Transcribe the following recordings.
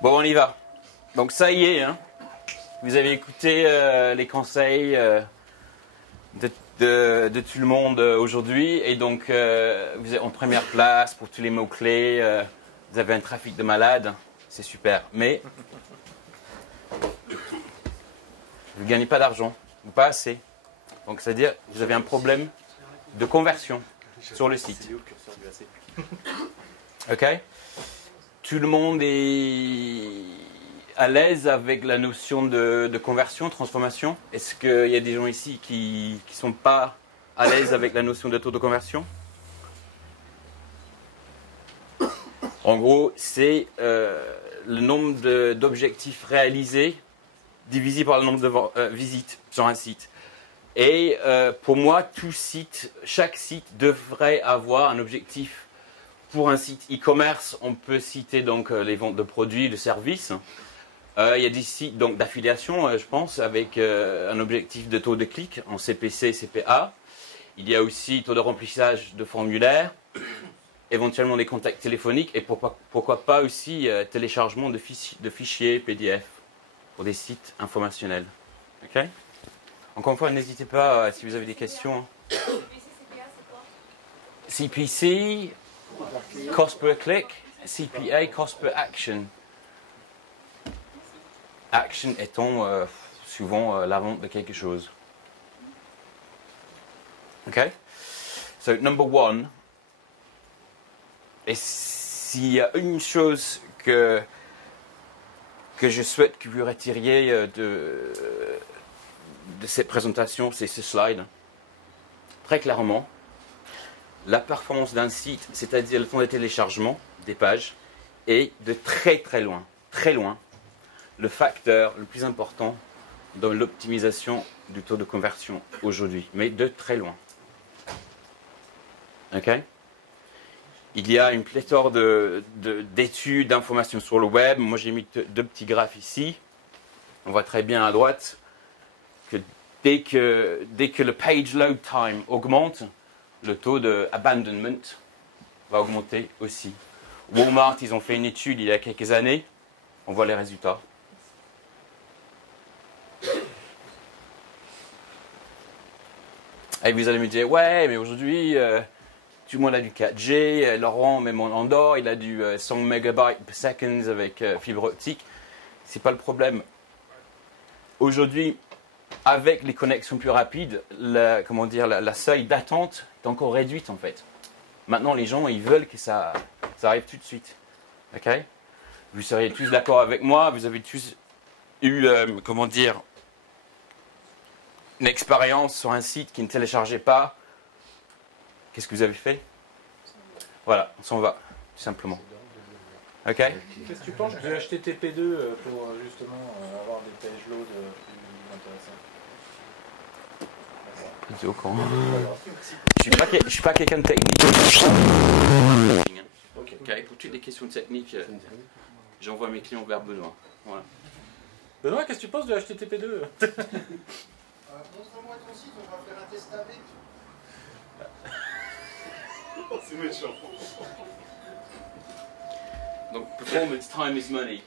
Bon, on y va. Donc ça y est, hein. Vous avez écouté les conseils de tout le monde aujourd'hui. Et donc, vous êtes en première place pour tous les mots-clés. Vous avez un trafic de malades. C'est super. Mais vous ne gagnez pas d'argent. Ou pas assez. Donc, c'est-à-dire que vous avez un problème de conversion sur le site. OK? Tout le monde est à l'aise avec la notion de conversion, transformation. Est-ce qu'il y a des gens ici qui ne sont pas à l'aise avec la notion de taux de conversion? En gros, c'est le nombre d'objectifs réalisés divisé par le nombre de visites sur un site. Et pour moi, chaque site devrait avoir un objectif. Pour un site e-commerce, on peut citer donc les ventes de produits, de services. Il y a des sites d'affiliation, je pense, avec un objectif de taux de clic en CPC, CPA. Il y a aussi taux de remplissage de formulaires, éventuellement des contacts téléphoniques et pourquoi pas aussi téléchargement de fichiers PDF pour des sites informationnels. OK? Encore une fois, n'hésitez pas si vous avez des questions. CPC, cost per click, CPA, cost per action. Action étant souvent la vente de quelque chose. OK? So, number one. Et s'il y a une chose que je souhaite que vous retiriez de cette présentation, c'est ce slide. Très clairement, la performance d'un site, c'est-à-dire le temps de téléchargement des pages, est de très loin, le facteur le plus important dans l'optimisation du taux de conversion aujourd'hui, mais de très loin. OK? Il y a une pléthore d'études, d'informations sur le web. Moi, j'ai mis deux petits graphes ici. On voit très bien à droite que dès que le page load time augmente, le taux d'abandonment va augmenter aussi. Walmart, ils ont fait une étude il y a quelques années. On voit les résultats. Et vous allez me dire, ouais, mais aujourd'hui, tout le monde a du 4G. Laurent, même en Andorre, il a du 100 megabytes per second avec fibre optique. C'est pas le problème. Aujourd'hui, avec les connexions plus rapides, la seuil d'attente est encore réduite en fait. Maintenant, les gens, ils veulent que ça arrive tout de suite. OK? Vous seriez tous d'accord avec moi. Vous avez tous eu, une expérience sur un site qui ne téléchargeait pas. Qu'est-ce que vous avez fait? Voilà, on s'en va, tout simplement. OK? Qu'est-ce que tu penses de HTTP2 pour justement avoir des page load plus intéressants? Je suis au courant. Je suis pas quelqu'un de technique. Okay. Pour toutes les questions techniques, j'envoie mes clients vers Benoît. Voilà. Benoît, qu'est-ce que tu penses de HTTP2? Montre-moi ton site, on va faire un test avec. C'est méchant. Donc, performance, time is money.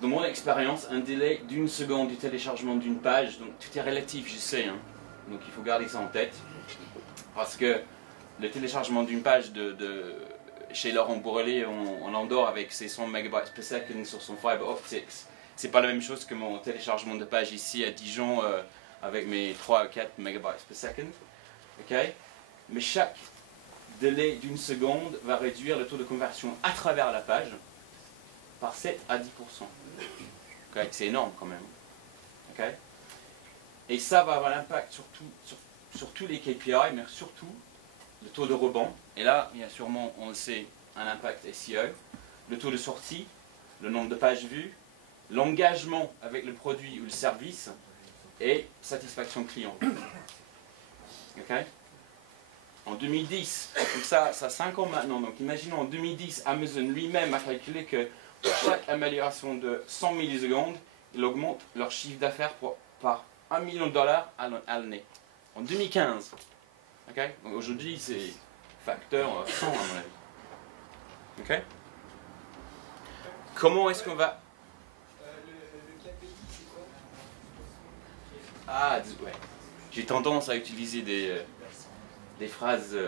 Dans mon expérience, un délai d'une seconde du téléchargement d'une page, donc tout est relatif, je sais, hein. Donc il faut garder ça en tête. Parce que le téléchargement d'une page chez Laurent Bourrelet en Andorre avec ses 100 megabytes per second sur son fiber optics, c'est pas la même chose que mon téléchargement de page ici à Dijon avec mes 3 ou 4 megabytes per second. Okay? Mais chaque délai d'une seconde va réduire le taux de conversion à travers la page par 7 à 10%. Okay? C'est énorme quand même. Okay? Et ça va avoir l'impact sur tous les KPI, mais surtout le taux de rebond. Et là, il y a sûrement, on le sait, un impact SEO. Le taux de sortie, le nombre de pages vues, l'engagement avec le produit ou le service et satisfaction client. Okay? En 2010, donc ça a 5 ans maintenant, donc imaginons en 2010, Amazon lui-même a calculé que pour chaque amélioration de 100 millisecondes, il augmente leur chiffre d'affaires par $1 million à l'année. En 2015. Okay? Donc aujourd'hui, c'est facteur 100 à mon avis. Okay? Comment est-ce qu'on va... Le KPI, c'est quoi? Ah, ouais. J'ai tendance à utiliser des phrases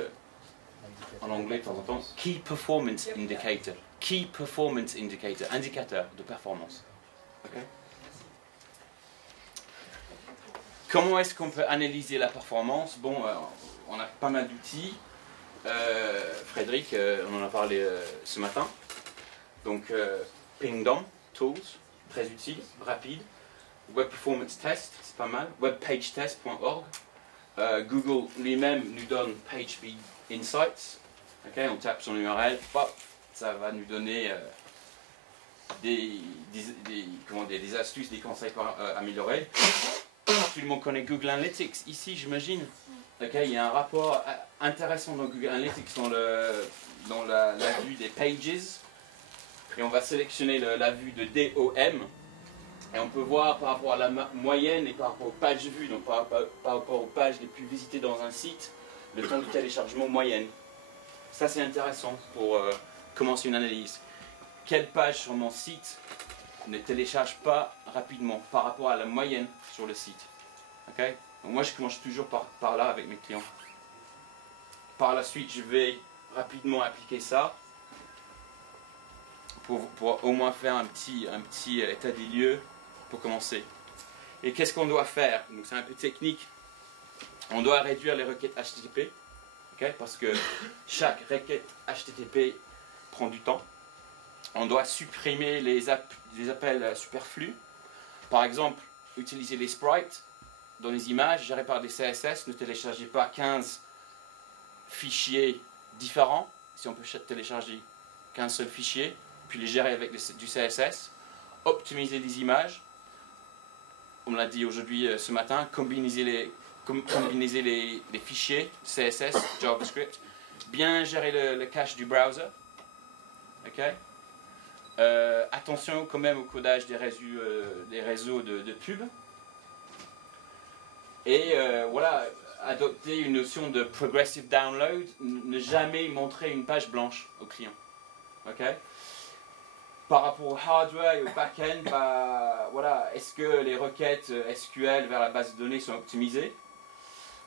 en anglais de temps en temps. Key Performance Indicator. Key Performance Indicator. Indicateur de performance. Ok. Comment est-ce qu'on peut analyser la performance? Bon, on a pas mal d'outils. Frédéric, on en a parlé ce matin. Donc, Pingdom Tools, très utile, rapide. Web Performance Test, c'est pas mal. Webpagetest.org. Google lui-même nous donne PageSpeed Insights. Okay, on tape son URL, hop, ça va nous donner des astuces, des conseils pour améliorer. Tout le monde connaît Google Analytics ici, j'imagine. Okay, il y a un rapport intéressant dans Google Analytics dans la vue des pages. Et on va sélectionner la vue de DOM. Et on peut voir par rapport à la moyenne et par rapport aux pages vues, donc par rapport aux pages les plus visitées dans un site, le temps de téléchargement moyenne. Ça c'est intéressant pour commencer une analyse. Quelle page sur mon site ne télécharge pas rapidement par rapport à la moyenne sur le site? Okay? Donc moi je commence toujours par là avec mes clients. Par la suite je vais rapidement appliquer ça pour au moins faire un petit état des lieux pour commencer. Et qu'est-ce qu'on doit faire? Donc c'est un peu technique. On doit réduire les requêtes HTTP, okay? Parce que chaque requête HTTP prend du temps. On doit supprimer les appels superflus. Par exemple, utiliser les sprites dans les images gérées par des CSS. Ne téléchargez pas 15 fichiers différents. Si on peut télécharger qu'un seul fichier, puis les gérer avec du CSS. Optimiser les images. On l'a dit aujourd'hui, ce matin, combiner les fichiers CSS, JavaScript, bien gérer le cache du browser. Okay? Attention quand même au codage des réseaux de pub. Et voilà, adopter une notion de progressive download, ne jamais montrer une page blanche au client. Okay? Par rapport au hardware et au back-end, bah, voilà, est-ce que les requêtes SQL vers la base de données sont optimisées?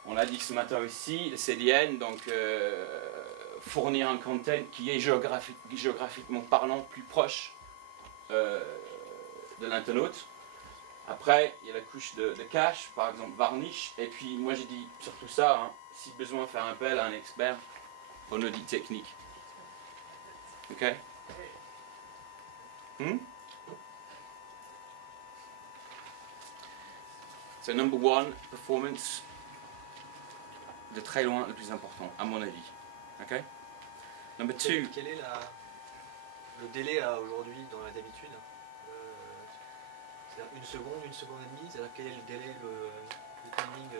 On l'a dit ce matin aussi, le CDN, donc fournir un content qui est géographiquement parlant plus proche de l'internaute. Après, il y a la couche de cache, par exemple Varnish. Et puis, moi j'ai dit surtout ça, hein, si besoin, faire appel à un expert en audit technique. Ok? C'est number one, performance, de très loin le plus important, à mon avis. Ok? Number two. Quel est le délai aujourd'hui dans la d'habitude? C'est-à-dire une seconde et demie? C'est-à-dire quel est le délai, le timing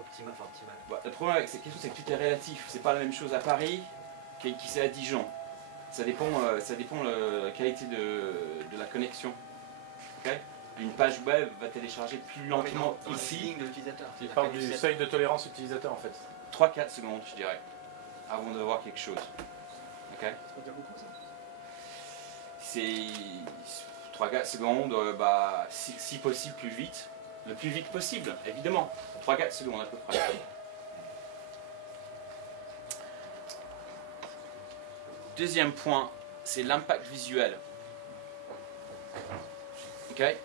optimal? Bah, le problème avec ces questions, c'est que tout est relatif. C'est pas la même chose à Paris qui c'est à Dijon. Ça dépend de la qualité de la connexion. Okay? Une page web va télécharger plus lentement ici. De l'utilisateur. Il parle du seuil de tolérance utilisateur en fait. 3-4 secondes, je dirais, avant de voir quelque chose. Okay? Ça peut dire beaucoup ça? C'est 3-4 secondes, bah, si possible plus vite. Le plus vite possible, évidemment. 3-4 secondes à peu près. Deuxième point, c'est l'impact visuel. Okay?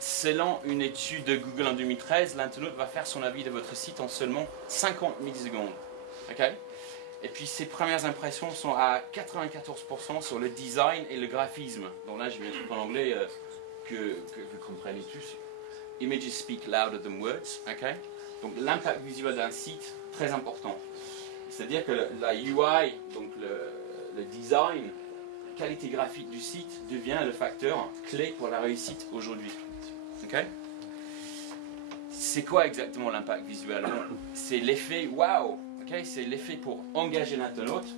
Selon une étude de Google en 2013, l'internaute va faire son avis de votre site en seulement 50 millisecondes. Okay? Et puis ses premières impressions sont à 94% sur le design et le graphisme. Donc là, je mets un truc en anglais que vous comprenez tous. Images speak louder than words. Okay? Donc l'impact visuel d'un site, très important. C'est-à-dire que la UI, donc le design, la qualité graphique du site devient le facteur clé pour la réussite aujourd'hui. Okay? C'est quoi exactement l'impact visuel? C'est l'effet wow. Okay? C'est l'effet pour engager l'internaute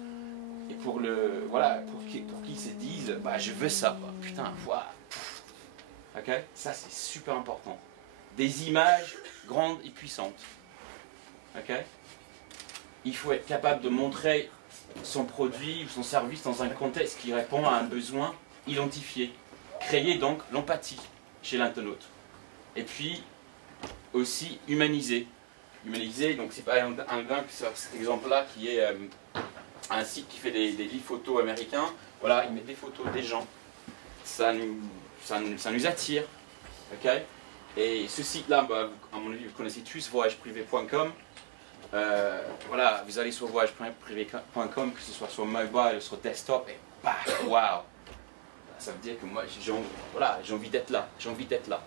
et pour qu'il se dise bah, je veux ça. Bah, putain, wow. Okay? Ça c'est super important. Des images grandes et puissantes. Okay? Il faut être capable de montrer son produit ou son service dans un contexte qui répond à un besoin identifier, créer donc l'empathie chez l'internaute. Et puis aussi humaniser. Humaniser, donc c'est pas un gars sur cet exemple-là qui est un site qui fait des livres photos américains. Voilà, il met des photos des gens. Ça nous attire. Ok. Et ce site-là, bah, à mon avis, vous connaissez tous, voyageprivé.com. Voilà, vous allez sur voyageprivé.com, que ce soit sur mobile ou sur desktop, et paf, waouh! Ça veut dire que moi, j'ai envie d'être là. J'ai envie d'être là.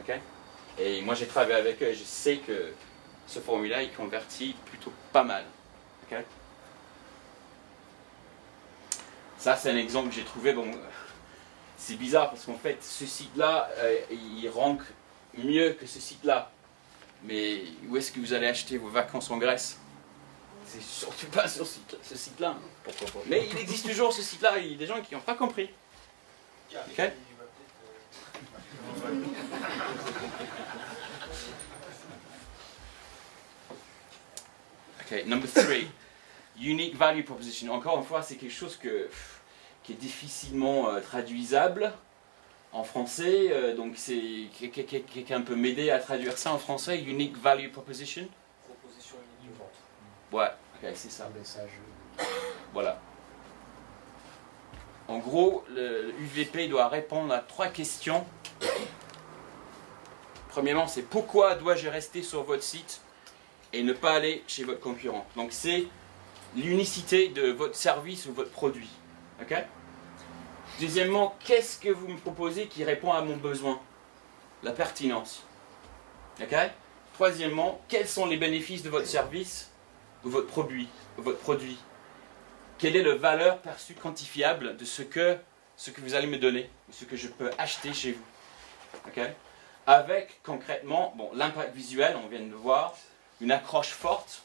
Ok? Et moi, j'ai travaillé avec eux et je sais que ce formulaire, il convertit plutôt pas mal. Ok? Ça, c'est un exemple que j'ai trouvé. Bon, c'est bizarre parce qu'en fait, ce site-là, il rank mieux que ce site-là. Mais où est-ce que vous allez acheter vos vacances en Grèce? C'est surtout pas sur ce site-là. Pourquoi pas? Mais il existe toujours ce site-là. Il y a des gens qui n'ont pas compris. Ok? Ok, number 3. Unique value proposition. Encore une fois, c'est quelque chose qui est difficilement traduisable en français. Donc, quelqu'un peut m'aider à traduire ça en français. Unique value proposition. Proposition innovante. Ouais, ok, c'est ça. Un message. Voilà. En gros, le UVP doit répondre à 3 questions. Premièrement, c'est pourquoi dois-je rester sur votre site et ne pas aller chez votre concurrent. Donc, c'est l'unicité de votre service ou votre produit. Ok? Deuxièmement, qu'est-ce que vous me proposez qui répond à mon besoin? La pertinence. Ok? Troisièmement, quels sont les bénéfices de votre service ou votre produit? Quelle est la valeur perçue quantifiable de ce que vous allez me donner, ce que je peux acheter chez vous? Ok? Avec concrètement, bon, l'impact visuel, on vient de le voir, une accroche forte,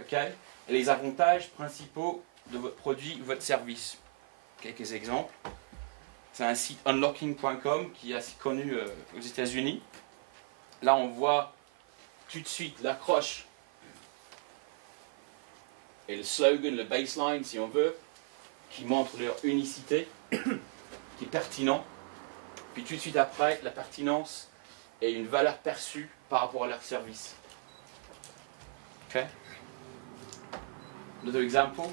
ok? Et les avantages principaux de votre produit ou votre service. Quelques exemples. C'est un site unlocking.com qui est assez connu aux États-Unis. Là, on voit tout de suite l'accroche et le slogan, le baseline, si on veut, qui montre leur unicité, qui est pertinent. Puis tout de suite après, la pertinence et une valeur perçue par rapport à leur service. Ok? Another example.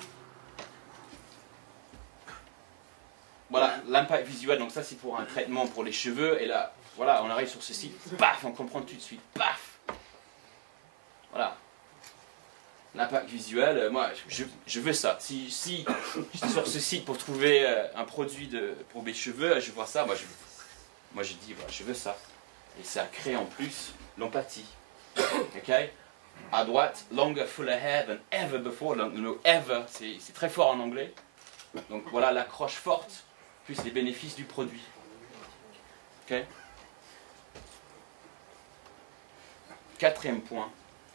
Voilà, l'impact visuel, donc ça c'est pour un traitement pour les cheveux, et là, voilà, on arrive sur ce site, paf, on comprend tout de suite, paf. Voilà. L'impact visuel, moi, je veux ça. Si j'étais sur ce site pour trouver un produit pour mes cheveux, je vois ça, moi je dis, voilà, je veux ça. Et ça crée en plus l'empathie. Ok? À droite, longer, fuller hair than ever before. Le mot ever, c'est très fort en anglais. Donc voilà l'accroche forte, plus les bénéfices du produit. Ok? Quatrième point,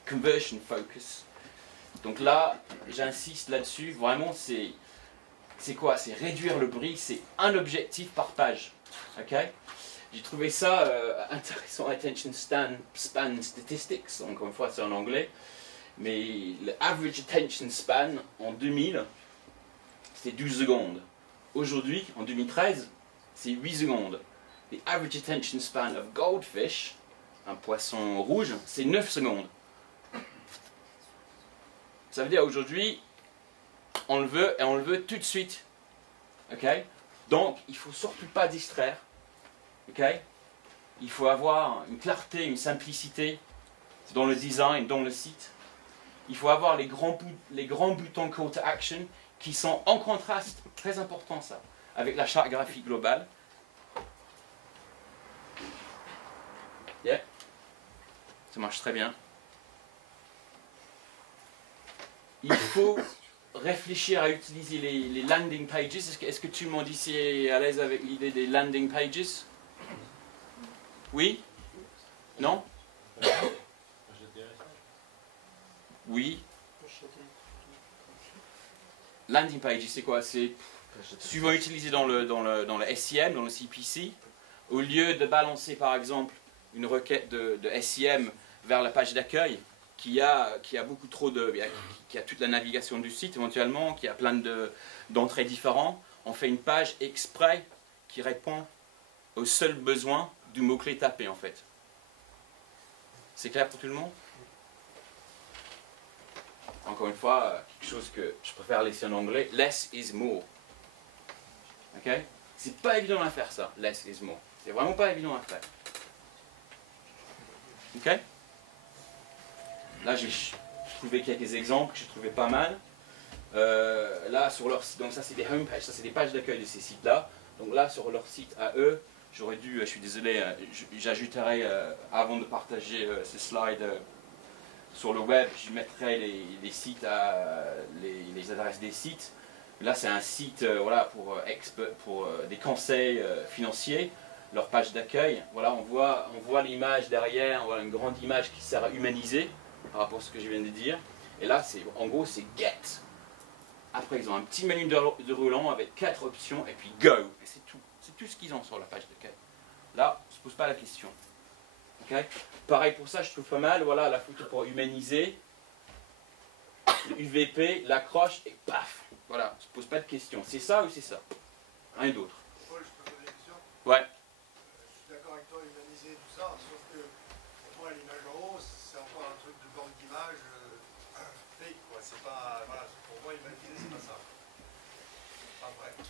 conversion focus. Donc là, j'insiste là-dessus, vraiment c'est quoi? C'est réduire le bruit, c'est un objectif par page. Ok? J'ai trouvé ça intéressant, attention span statistics, encore une fois c'est en anglais, mais le average attention span en 2000, c'était 12 secondes. Aujourd'hui, en 2013, c'est 8 secondes. The average attention span of goldfish, un poisson rouge, c'est 9 secondes. Ça veut dire aujourd'hui, on le veut et on le veut tout de suite. Ok? Donc, il ne faut surtout pas distraire. Ok? Il faut avoir une clarté, une simplicité dans le design, dans le site. Il faut avoir les grands boutons call to action qui sont en contraste, très important ça, avec la charte graphique globale. Yeah. Ça marche très bien. Il faut réfléchir à utiliser les landing pages. Est-ce que tout le monde ici est à l'aise avec l'idée des landing pages? Oui? Non? Oui. Landing page, c'est quoi? C'est souvent utilisé dans le SEM, dans le CPC. Au lieu de balancer par exemple une requête de SEM vers la page d'accueil, qui a toute la navigation du site éventuellement, qui a plein d'entrées différentes, on fait une page exprès qui répond aux seuls besoins du mot-clé tapé en fait. C'est clair pour tout le monde? Encore une fois, quelque chose que je préfère laisser en anglais, less is more. Ok? C'est pas évident à faire ça, less is more. C'est vraiment pas évident à faire. Ok? Là, j'ai trouvé quelques exemples que j'ai trouvé pas mal. Là, sur leur site, donc ça c'est des homepages, ça c'est des pages d'accueil de ces sites-là. Donc là, sur leur site à eux, j'aurais dû, je suis désolé, j'ajouterai, avant de partager ce slide sur le web, je mettrai les sites, les adresses des sites. Là, c'est un site voilà, pour des conseils financiers, leur page d'accueil. Voilà, on voit l'image derrière, on voit une grande image qui sert à humaniser par rapport à ce que je viens de dire. Et là, en gros, c'est Get. Après, ils ont un petit menu de roulant avec 4 options et puis Go. Et c'est tout. C'est tout ce qu'ils ont sur la page d'accueil. Là, on ne se pose pas la question. Okay. Pareil pour ça, je trouve pas mal. Voilà la photo pour humaniser. Le UVP, l'accroche et paf. Voilà, on ne se pose pas de questions. C'est ça ou c'est ça? Rien d'autre. Paul, je peux poser une question? Ouais. Je suis d'accord avec toi, humaniser tout ça, sauf que pour moi, l'image en haut, c'est encore un truc de banque d'images fake, quoi. C'est pas. Voilà, pour moi, humaniser, c'est pas ça. C'est pas vrai. Tu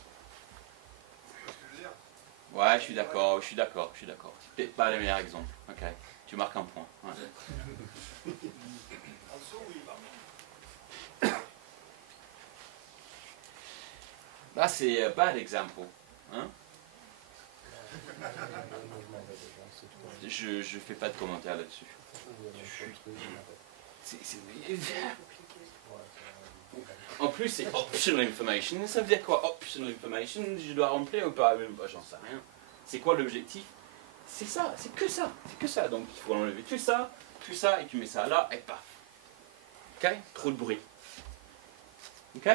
vois ce que je veux dire? Ouais, je suis d'accord, je suis d'accord. C'est peut-être pas le meilleur exemple. Ok, tu marques un point. Ouais. En dessous, oui, pardon. Là, c'est bad example. Hein? Je fais pas de commentaire là-dessus. En plus, c'est optional information. Ça veut dire quoi, optional information? Je dois remplir ou pas? J'en sais rien. C'est quoi l'objectif? C'est ça, c'est que ça. C'est que ça. Donc, il faut enlever tout ça, et tu mets ça là, et paf. Ok? Trop de bruit. Ok?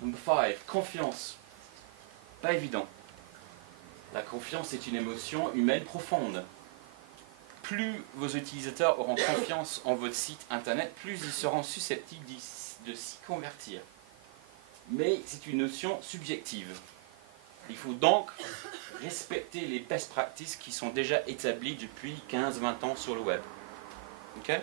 Number 5, confiance. Pas évident. La confiance est une émotion humaine profonde. Plus vos utilisateurs auront confiance en votre site internet, plus ils seront susceptibles de s'y convertir. Mais c'est une notion subjective. Il faut donc respecter les best practices qui sont déjà établies depuis 15-20 ans sur le web. Okay?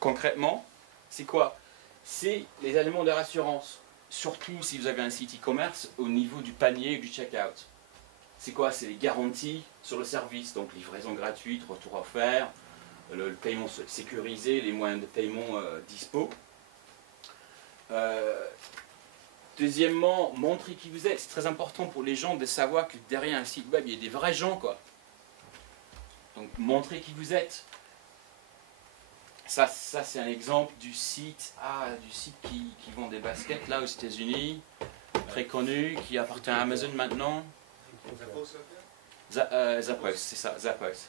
Concrètement, c'est quoi? C'est les éléments de rassurance. Surtout si vous avez un site e-commerce au niveau du panier ou du checkout. C'est quoi? C'est les garanties sur le service, donc livraison gratuite, retour offert, le paiement sécurisé, les moyens de paiement dispo. Deuxièmement, montrer qui vous êtes. C'est très important pour les gens de savoir que derrière un site web, il y a des vrais gens, quoi. Donc, montrer qui vous êtes. Ça c'est un exemple du site, qui vend des baskets, là, aux États-Unis, très connu, qui appartient à Amazon maintenant. Zappos, c'est ça, Zappos.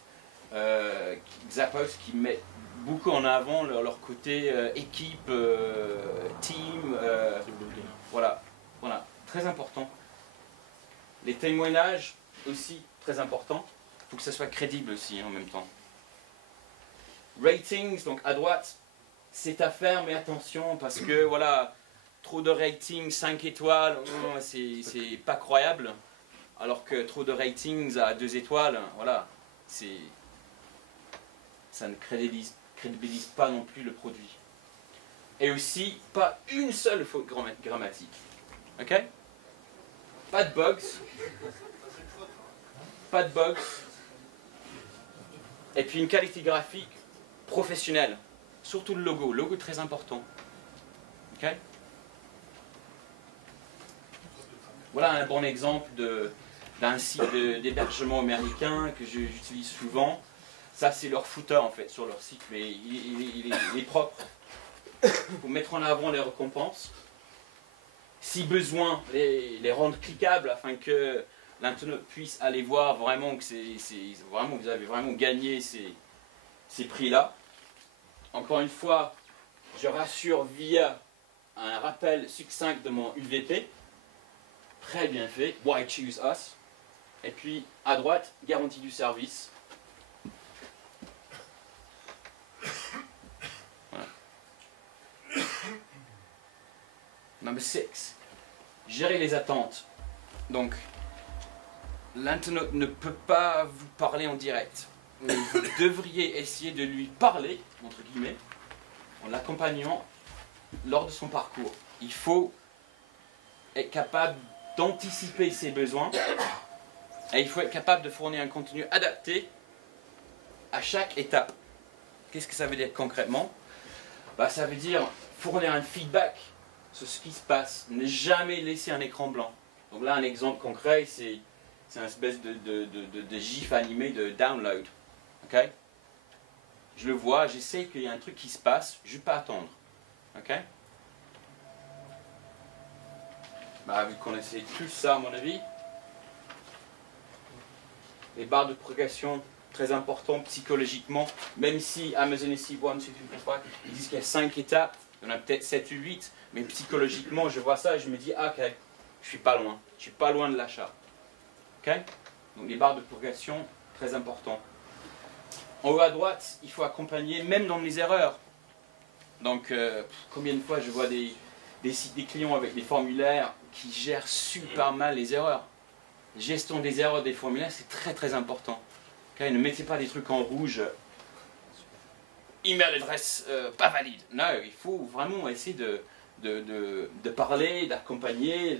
Zappos qui met beaucoup en avant leur côté équipe, team, voilà, très important. Les témoignages aussi, très important. Il faut que ça soit crédible aussi en même temps. Ratings, donc à droite, c'est à faire, mais attention, parce que voilà, trop de ratings, 5 étoiles, c'est pas croyable. Alors que trop de ratings à 2 étoiles, voilà, ça ne crédibilise pas non plus le produit. Et aussi, pas une seule faute grammatique. Ok? Pas de bugs. Pas de bugs. Et puis une qualité graphique professionnelle. Surtout le logo. Le logo est très important. Ok? Voilà un bon exemple d'un site d'hébergement américain que j'utilise souvent. Ça, c'est leur footer en fait sur leur site, mais il est propre. Pour mettre en avant les récompenses. Si besoin, les rendre cliquables afin que l'internaute puisse aller voir vraiment que vous avez vraiment gagné ces prix-là. Encore une fois, je rassure via un rappel succinct de mon UVP. Très bien fait. Why choose us? Et puis à droite, garantie du service. Voilà. Number 6. gérer les attentes. Donc, l'internaute ne peut pas vous parler en direct. Mais vous devriez essayer de lui parler, entre guillemets, en l'accompagnant lors de son parcours. Il faut être capable d'anticiper ses besoins et il faut être capable de fournir un contenu adapté à chaque étape. Qu'est-ce que ça veut dire concrètement? Ça veut dire fournir un feedback sur ce qui se passe, ne jamais laisser un écran blanc. Donc là, un exemple concret, c'est une espèce de gif animé de download. Okay? Je le vois, j'essaie qu'il y ait un truc qui se passe, je ne vais pas attendre. Okay? Vous connaissez tous ça à mon avis. Les barres de progression, très important psychologiquement, même si Amazon SE1 suffit pas, ils disent qu'il y a 5 étapes, il y en a peut-être 7 ou 8, mais psychologiquement je vois ça et je me dis, ok, je suis pas loin de l'achat. Okay? Donc les barres de progression, très important. En haut à droite, il faut accompagner même dans les erreurs. Donc combien de fois je vois des clients avec des formulaires qui gèrent super mal les erreurs. Gestion des erreurs des formulaires, c'est très très important. Okay? Ne mettez pas des trucs en rouge. Email adresse pas valide. Non, il faut vraiment essayer de parler, d'accompagner.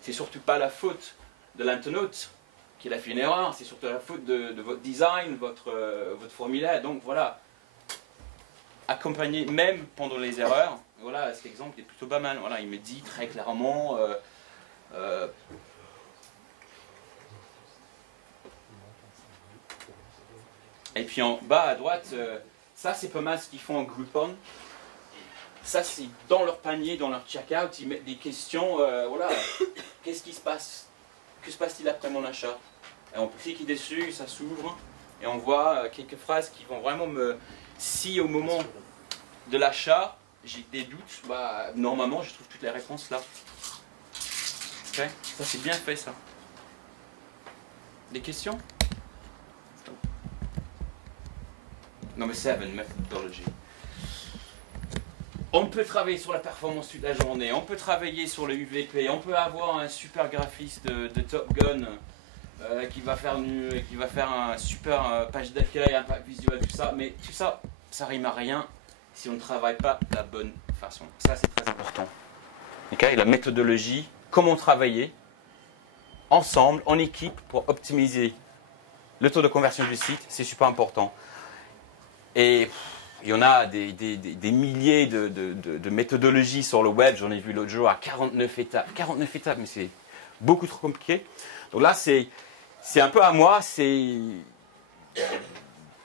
C'est surtout pas la faute de l'internaute qu'il a fait une erreur, c'est surtout la faute de votre design, votre formulaire. Donc voilà, accompagner même pendant les erreurs. Voilà, cet exemple est plutôt pas mal. Voilà, il me dit très clairement. Et puis en bas à droite, ça c'est pas mal ce qu'ils font en Groupon. Ça c'est dans leur panier, dans leur checkout, ils mettent des questions. Voilà, qu'est-ce qui se passe? Que se passe-t-il après mon achat? Et on clique dessus, ça s'ouvre et on voit quelques phrases qui vont vraiment me. Si au moment de l'achat, j'ai des doutes, normalement je trouve toutes les réponses là. Okay. Ça c'est bien fait ça. Des questions? Number 7, methodology. On peut travailler sur la performance toute la journée, on peut travailler sur le UVP, on peut avoir un super graphiste de Top Gun qui va faire un super page d'accueil, un pack visuel, tout ça, mais tout ça, ça rime à rien si on ne travaille pas de la bonne façon. Ça, c'est très important. Okay? La méthodologie, comment travailler ensemble, en équipe, pour optimiser le taux de conversion du site, c'est super important. Et il y en a des milliers de méthodologies sur le web. J'en ai vu l'autre jour à 49 étapes. 49 étapes, mais c'est beaucoup trop compliqué. Donc là, c'est un peu à moi. C'est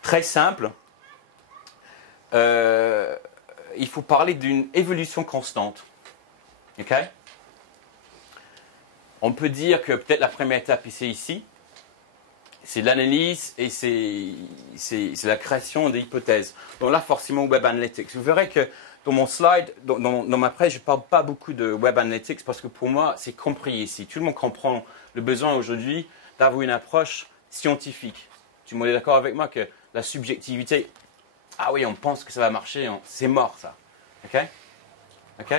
très simple. Il faut parler d'une évolution constante. Okay? On peut dire que peut-être la première étape, c'est ici. C'est l'analyse et c'est la création des hypothèses. Donc là, forcément, Web Analytics. Vous verrez que dans mon slide, dans ma presse, je ne parle pas beaucoup de Web Analytics parce que pour moi, c'est compris ici. Tout le monde comprend le besoin aujourd'hui d'avoir une approche scientifique. Tout le monde est d'accord avec moi que la subjectivité, ah oui, on pense que ça va marcher, c'est mort ça. OK? OK?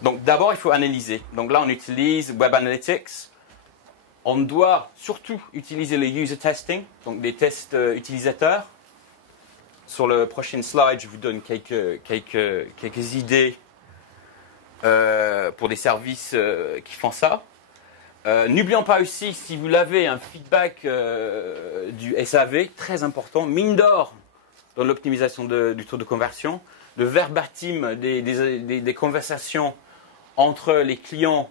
Donc d'abord, il faut analyser. Donc là, on utilise Web Analytics. On doit surtout utiliser le user testing, donc des tests utilisateurs. Sur le prochain slide, je vous donne quelques idées pour des services qui font ça. N'oublions pas aussi, si vous l'avez, un feedback du SAV, très important, mine d'or dans l'optimisation du taux de conversion, le verbatim des conversations entre les clients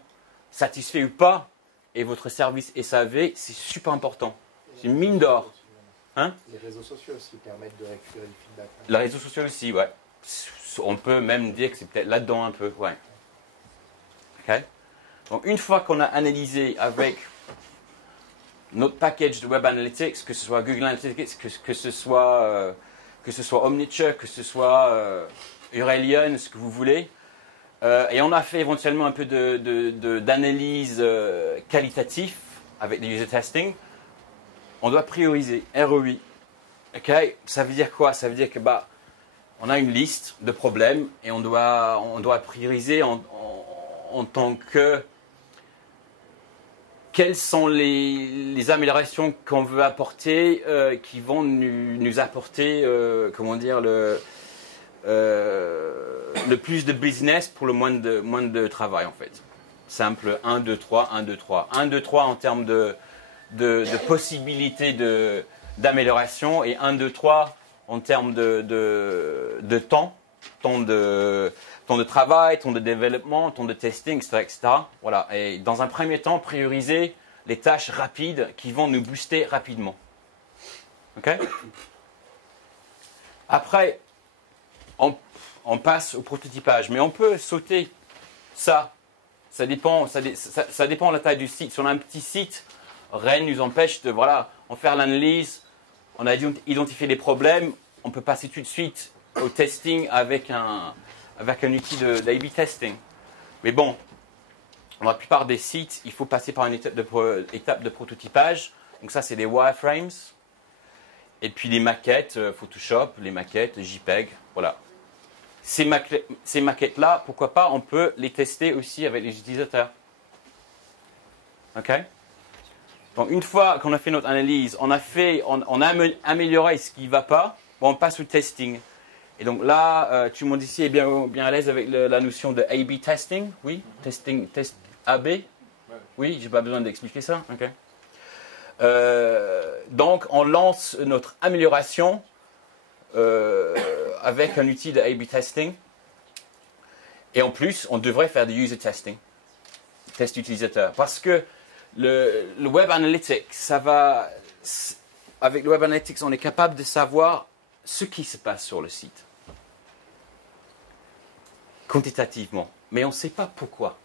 satisfaits ou pas, et votre service SAV, c'est super important. C'est une mine d'or. Hein? Les réseaux sociaux aussi permettent de récupérer le feedback. Les réseaux sociaux aussi, ouais. On peut même dire que c'est peut-être là-dedans un peu, ouais. OK? Donc une fois qu'on a analysé avec notre package de Web Analytics, que ce soit Google Analytics, que ce soit Omniture, que ce soit Aurelion, ce que vous voulez, et on a fait éventuellement un peu d'analyse qualitative avec des user testing. On doit prioriser ROI. Okay? Ça veut dire quoi? Ça veut dire que on a une liste de problèmes et on doit prioriser en en tant que quelles sont les améliorations qu'on veut apporter qui vont nous apporter, comment dire, le plus de business pour le moins de travail en fait. Simple 1, 2, 3, 1, 2, 3. 1, 2, 3 en termes de possibilités d'amélioration et 1, 2, 3 en termes de temps de travail, temps de développement, temps de testing, etc., etc. Voilà. Et dans un premier temps, prioriser les tâches rapides qui vont nous booster rapidement. OK? Après, on passe au prototypage, mais on peut sauter ça. Ça dépend de la taille du site. Si on a un petit site, rien ne nous empêche de en faire l'analyse, on a identifié les problèmes, on peut passer tout de suite au testing avec un outil d'A/B testing. Mais bon, dans la plupart des sites, il faut passer par une étape de prototypage. Donc ça, c'est des wireframes. Et puis les maquettes, Photoshop, les maquettes, JPEG, voilà. Ces maquettes-là, pourquoi pas, on peut les tester aussi avec les utilisateurs. OK? Donc une fois qu'on a fait notre analyse, on a amélioré ce qui ne va pas, bon, on passe au testing. Et donc là, tout le monde ici est bien à l'aise avec la notion de A/B testing, oui? Testing, test AB? Oui, j'ai pas besoin d'expliquer ça? OK. Donc on lance notre amélioration avec un outil de A/B testing. Et en plus, on devrait faire du user testing, test utilisateur. Parce que le Web Analytics, avec le Web Analytics, on est capable de savoir ce qui se passe sur le site. Quantitativement. Mais on ne sait pas pourquoi.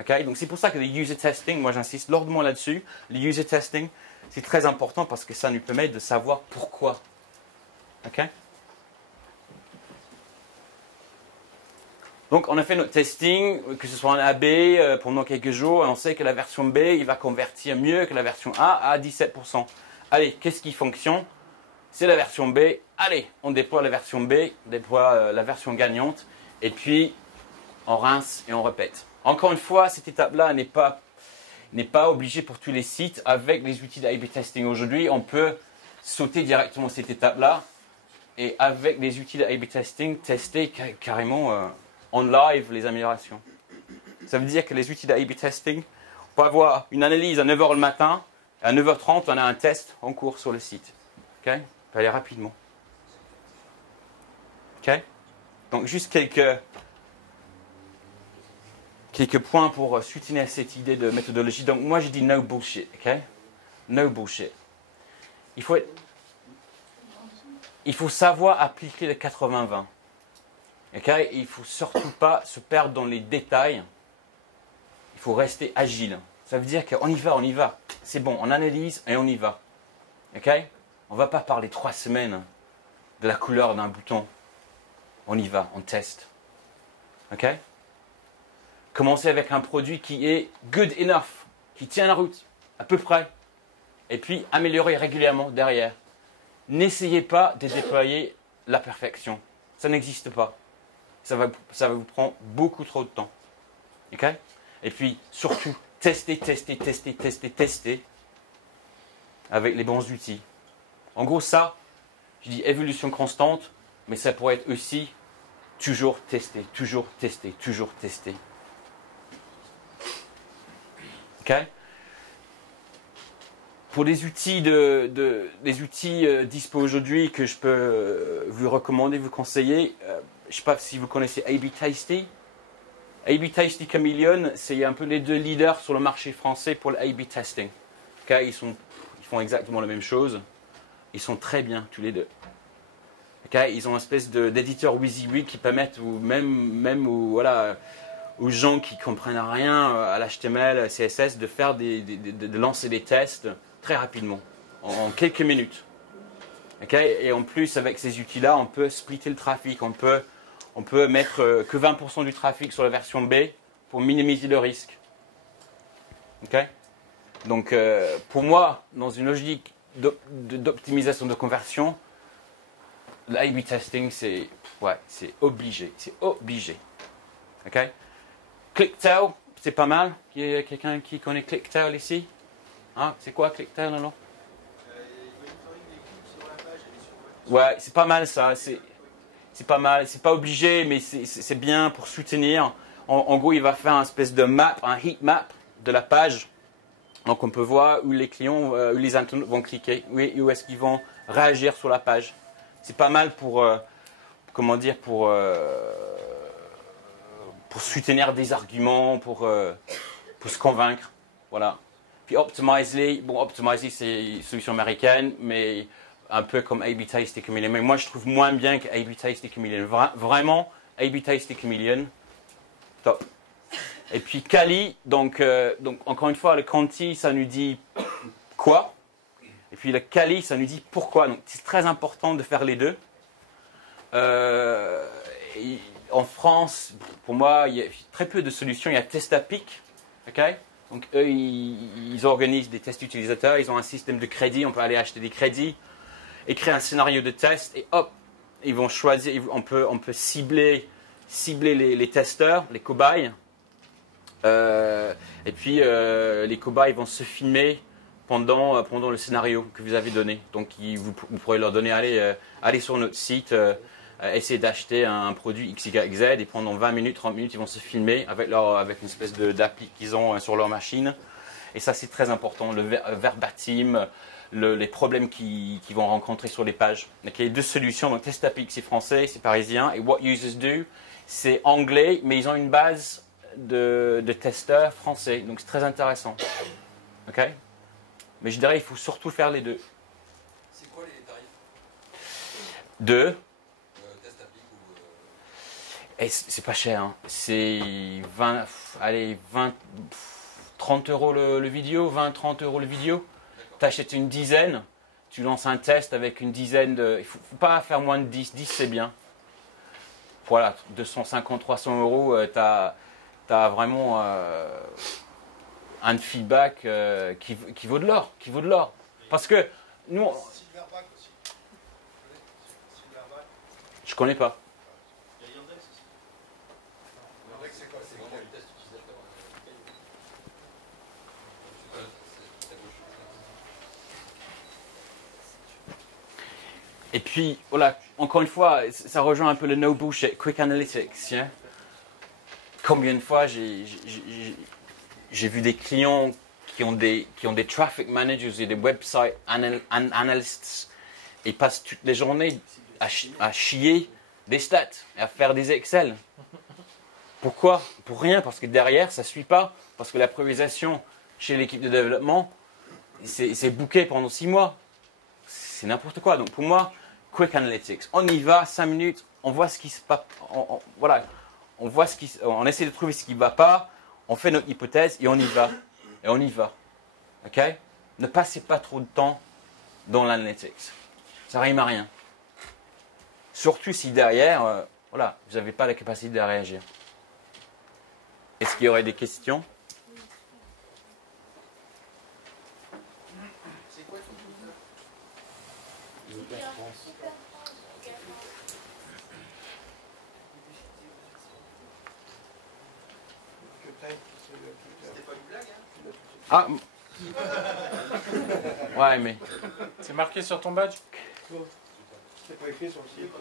Okay? Donc c'est pour ça que le user testing, moi j'insiste lourdement là-dessus, le user testing, c'est très important parce que ça nous permet de savoir pourquoi. Okay? Donc on a fait notre testing, que ce soit en AB pendant quelques jours, et on sait que la version B, il va convertir mieux que la version A à 17%. Allez, qu'est-ce qui fonctionne? C'est la version B. Allez, on déploie la version B, on déploie la version gagnante, et puis on rince et on répète. Encore une fois, cette étape-là n'est pas obligée pour tous les sites. Avec les outils d'A/B testing aujourd'hui, on peut sauter directement cette étape-là, et avec les outils d'A/B testing, tester carrément en live les améliorations. Ça veut dire que les outils d'A/B testing, on peut avoir une analyse à 9h le matin, et à 9h30, on a un test en cours sur le site. Okay? On peut aller rapidement. Okay? Donc, juste quelques points pour soutenir cette idée de méthodologie. Donc, moi, je dis no bullshit. Okay? No bullshit. Il faut savoir appliquer le 80-20. Okay? Il ne faut surtout pas se perdre dans les détails. Il faut rester agile. Ça veut dire qu'on y va. C'est bon, on analyse et on y va. Okay? On ne va pas parler 3 semaines de la couleur d'un bouton. On y va, on teste. OK? Commencez avec un produit qui est good enough, qui tient la route, à peu près. Et puis, améliorez régulièrement derrière. N'essayez pas de déployer la perfection. Ça n'existe pas. Ça va vous prendre beaucoup trop de temps. OK? Et puis, surtout, testez avec les bons outils. En gros, ça, je dis évolution constante, mais ça pourrait être aussi toujours tester. OK? Pour les outils dispo aujourd'hui que je peux vous recommander, vous conseiller, je ne sais pas si vous connaissez A/B Tasty. A/B Tasty Chameleon, c'est un peu les deux leaders sur le marché français pour le A/B testing. Okay? Ils font exactement la même chose. Ils sont très bien tous les deux. Okay? Ils ont une espèce d'éditeur WYSIWYG qui permettent même aux gens qui ne comprennent rien à l'HTML, CSS, de lancer des tests très rapidement, en quelques minutes. Okay? Et en plus, avec ces outils-là, on peut splitter le trafic. On peut mettre que 20% du trafic sur la version B pour minimiser le risque. Okay? Donc, pour moi, dans une logique d'optimisation de conversion, l'A/B testing, c'est obligé. C'est obligé. Okay? ClickTel, c'est pas mal. Il y a quelqu'un qui connaît ClickTale ici? Hein, c'est quoi ClickTale alors? Ouais, c'est pas mal ça. C'est pas mal. C'est pas obligé, mais c'est bien pour soutenir. En gros, il va faire un espèce de map, un heat map de la page. Donc on peut voir où les clients, où les internautes vont cliquer, où est-ce qu'ils vont réagir sur la page. C'est pas mal pour, comment dire, pour soutenir des arguments, pour se convaincre. Voilà. Puis Optimizely, bon, Optimizely c'est une solution américaine, mais un peu comme A/B Test et Chameleon. Mais moi je trouve moins bien que A/B Test et Chameleon. Vraiment, A/B Test et Chameleon, top. Et puis Kali, donc encore une fois, le Conti, ça nous dit quoi. Et puis le Kali, ça nous dit pourquoi. Donc c'est très important de faire les deux. En France, pour moi, il y a très peu de solutions. Il y a Testapic, ok. Donc eux, ils organisent des tests utilisateurs. Ils ont un système de crédit. On peut aller acheter des crédits, écrire un scénario de test et hop, ils vont choisir. On peut cibler les testeurs, les cobayes. Et puis les cobayes vont se filmer pendant le scénario que vous avez donné. Donc vous pourrez leur donner, allez sur notre site, essayez d'acheter un produit X, Y, Z et pendant 20 minutes, 30 minutes, ils vont se filmer avec une espèce d'appli qu'ils ont sur leur machine. Et ça c'est très important, le verbatim, les problèmes qu'ils vont rencontrer sur les pages. Donc il y a deux solutions, donc Testapic c'est français, c'est parisien, et What Users Do c'est anglais, mais ils ont une base de testeurs français, donc c'est très intéressant. Ok. Mais je dirais il faut surtout faire les deux. C'est quoi les tarifs de Testapic ou Et c'est pas cher, hein. C'est 20, allez, 20, 30 euros le vidéo, 20, 30 euros le vidéo. Tu achètes une dizaine, tu lances un test avec une dizaine de. Il ne faut pas faire moins de 10, 10 c'est bien. Voilà, 250, 300 euros, tu as vraiment un feedback qui vaut de l'or, Parce que nous, Silverback aussi. Silverback. je connais pas. Il y a Yandex aussi. Yandex, c'est quoi? c'est vraiment du test utilisateur. Et puis, voilà, encore une fois, ça rejoint un peu le no bullshit, quick analytics. Yeah? Combien de fois j'ai vu des clients qui ont des traffic managers et des website analysts et passent toutes les journées à chier des stats et à faire des Excel. Pourquoi? Pour rien, parce que derrière, ça ne suit pas. Parce que la priorisation chez l'équipe de développement, c'est booké pendant 6 mois. C'est n'importe quoi. Donc pour moi, quick analytics. On y va, 5 minutes, on voit ce qui se passe. Voilà. On essaie de trouver ce qui ne va pas, on fait notre hypothèse et on y va. Et on y va. Ok? Ne passez pas trop de temps dans l'analytics. Ça rime à rien. Surtout si derrière, voilà, vous n'avez pas la capacité de réagir. Est-ce qu'il y aurait des questions? C'est quoi ton C'était pas une blague, hein? Ah. Ouais, mais. C'est marqué sur ton badge? C'est pas écrit sur le site.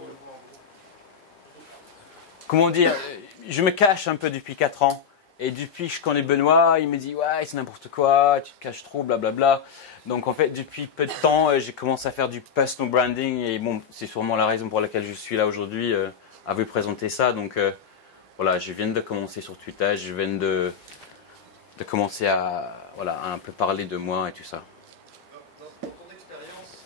Comment dire? Je me cache un peu depuis 4 ans. Et depuis que je connais Benoît, il me dit ouais, c'est n'importe quoi, tu te caches trop, blablabla. Donc en fait, depuis peu de temps, j'ai commencé à faire du personal branding. Et bon, c'est sûrement la raison pour laquelle je suis là aujourd'hui, à vous présenter ça. Donc voilà, je viens de commencer sur Twitter, je viens de commencer à un peu parler de moi et tout ça. Dans ton expérience,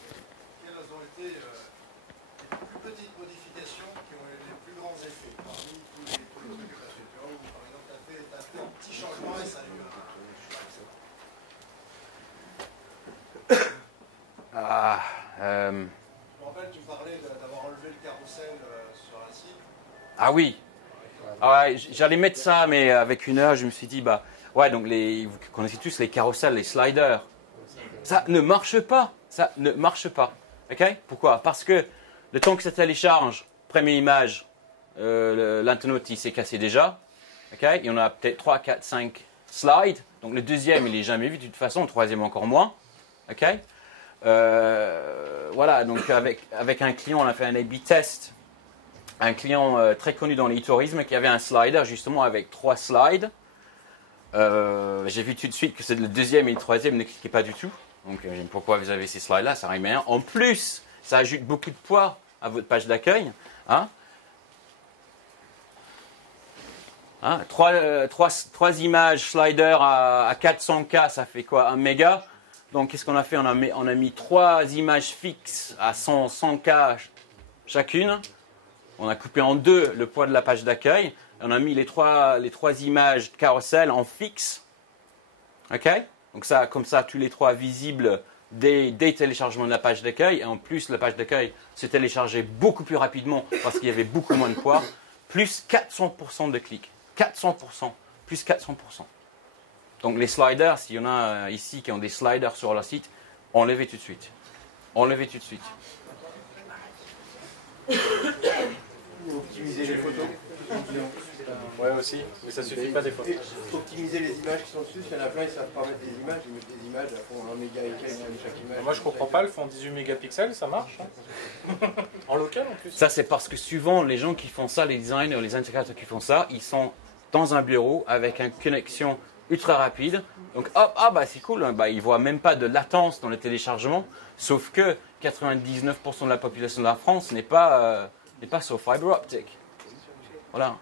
quelles ont été les plus petites modifications qui ont eu les plus grands effets parmi tous les trucs que tu as fait? Tu vois, où par exemple, tu as fait un petit changement et ça a eu Ah, Je me rappelle, tu parlais d'avoir enlevé le carrousel sur un site. ah oui. Ah ouais, j'allais mettre ça, mais avec 1 heure, je me suis dit, bah, ouais, donc vous connaissez tous les carousels, les sliders. Ça ne marche pas. Ça ne marche pas. Ok? Pourquoi? Parce que le temps que ça télécharge, première image, l'internaute il s'est cassé déjà. Okay? Il y en a peut-être 3, 4, 5 slides. Donc le deuxième, il n'est jamais vu de toute façon, le troisième encore moins. Okay? Voilà, donc avec un client, on a fait un A/B test. Un client très connu dans l'e-tourisme qui avait un slider justement avec 3 slides. J'ai vu tout de suite que c'est le deuxième et le troisième ne cliquaient pas du tout. Donc pourquoi vous avez ces slides-là, ça rime rien. En plus, ça ajoute beaucoup de poids à votre page d'accueil. Hein? Hein? 3 images slider à 400K, ça fait quoi? 1 méga. Donc qu'est-ce qu'on a fait? On a mis 3 images fixes à 100K chacune. On a coupé en deux le poids de la page d'accueil. On a mis les trois images carousel en fixe. OK? Donc ça, comme ça, tous les trois visibles dès téléchargements de la page d'accueil. Et en plus, la page d'accueil se téléchargeait beaucoup plus rapidement parce qu'il y avait beaucoup moins de poids. Plus 400% de clics. 400%. Plus 400%. Donc les sliders, s'il y en a ici qui ont des sliders sur leur site, enlevez tout de suite. Enlevez tout de suite. Optimiser les photos. Ouais, aussi, mais ça suffit pas des photos. Optimiser les images qui sont dessus, s'il y en a plein, ils savent pas mettre des images, ils mettent des images, elles font 1 méga et quelques chaque image. Moi je comprends pas, elles font 18 mégapixels, ça marche hein. En local en plus. Ça, c'est parce que souvent, les gens qui font ça, les designers, les intégrateurs qui font ça, ils sont dans un bureau avec une connexion ultra rapide. Donc, hop, ah bah c'est cool, bah, ils ne voient même pas de latence dans le téléchargement, sauf que 99% de la population de la France n'est pas sur fibre optique. Voilà.